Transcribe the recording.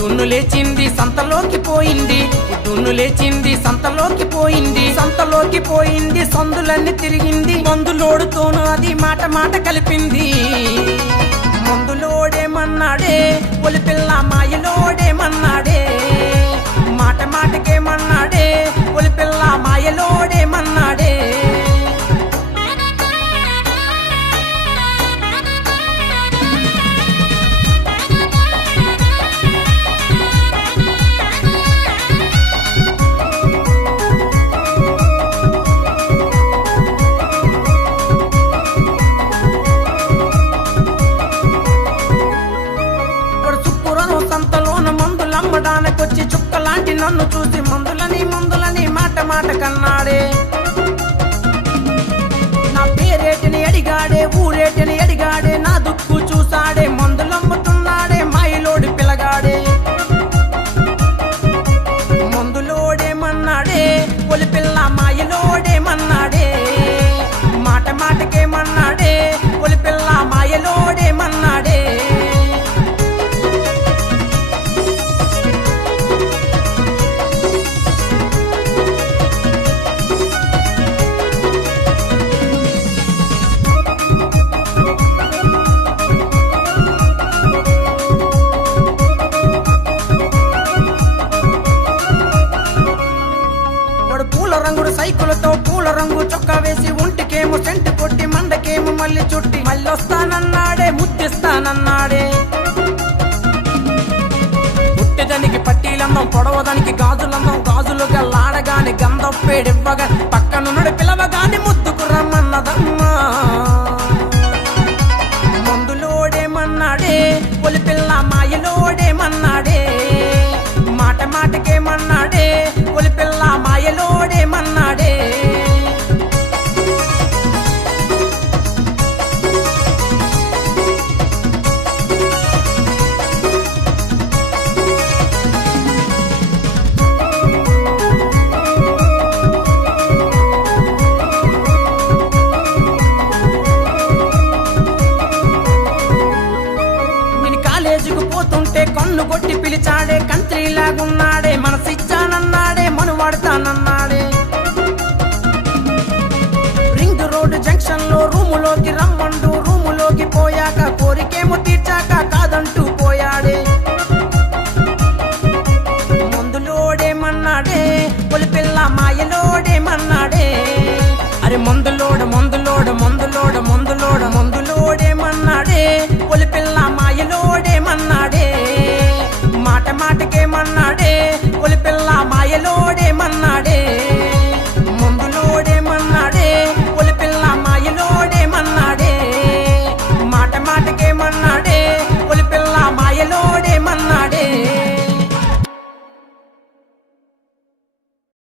పొద్దున్ను లేచింది సంతలోకి పోయింది, పొద్దున్ను లేచింది సంతలోకి పోయింది, సంతలోకి పోయింది సందులన్నీ తిరిగింది, మందులోడుతోను అది మాట మాట కలిపింది. మందులోడేమన్నాడే ఒలి పిల్ల మాయలోడేమన్నాడే, మాట మాటకేమన్నాడే ఒలి పిల్ల మాయలోడేమన్నాడే. మందులమ్మడానికొచ్చి చుక్కలాంటి నన్ను చూసి మందులని మాట మాట కన్నాడే. నా పేరేటిని అడిగాడే, ఊరేటిని అడిగాడే, నా దుక్కు చూసాడే, మందులమ్ముతున్నాడే మాయలోడి పిల్లగాడే. మందులోడేమన్నాడే ఒలి పిల్ల మాయలోడేమన్నాడే, మాట మాటకేమన్నాడే ఒలి పిల్ల మాయలోడేమన్నాడే. రంగుడు సైకిల్తో పూల రంగు చొక్కా వేసి ఒంటికేమో సెంటు కొట్టి మండకేమో మళ్ళీ చుట్టి మళ్ళొస్తానన్నాడే ముద్దిస్తానన్నాడే. పుట్టేదానికి పట్టీలందం, పొడవదానికి గాజులందం, గాజులు గల్లాడగాని గంధప్పేడివ్వగా పక్కనున్నడు పిలవగాని ముద్దుకు రమ్మన్నదమ్మా. మందులోడేమన్నాడే ఒలి పిల్ల మాయలోడేమన్నాడే, మాట మాటకేమన్నాడే ఒలి పిల్ల మాయలోడేమన్నాడే. కాలేజీకి పోతుంటే కన్ను కొట్టి పిలిచాడే, కంత్రీలాగున్నాడే, మనసిచ్చానన్నాడే, మనువాడతానన్నాడే. రింగ్ రోడ్ జంక్షన్ లో రూములోకి రమ్మంటూ రూములోకి పోయాక కోరికేమో తీర్చాక కాదంటూ పోయాడే. మందులోడేమన్నాడే ఒలి పిల్ల మాయలోడేమన్నాడే, అరే మందులోడు